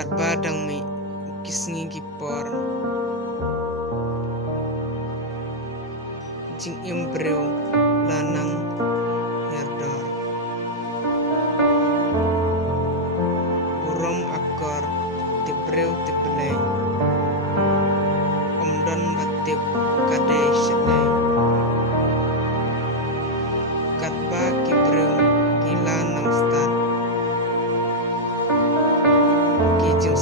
kat badang mi kisngi gipor jing imbreu lanang herdor burom akor tibreu tiblei omdon batip kadei syadai katba kibreu gila nam stat kijung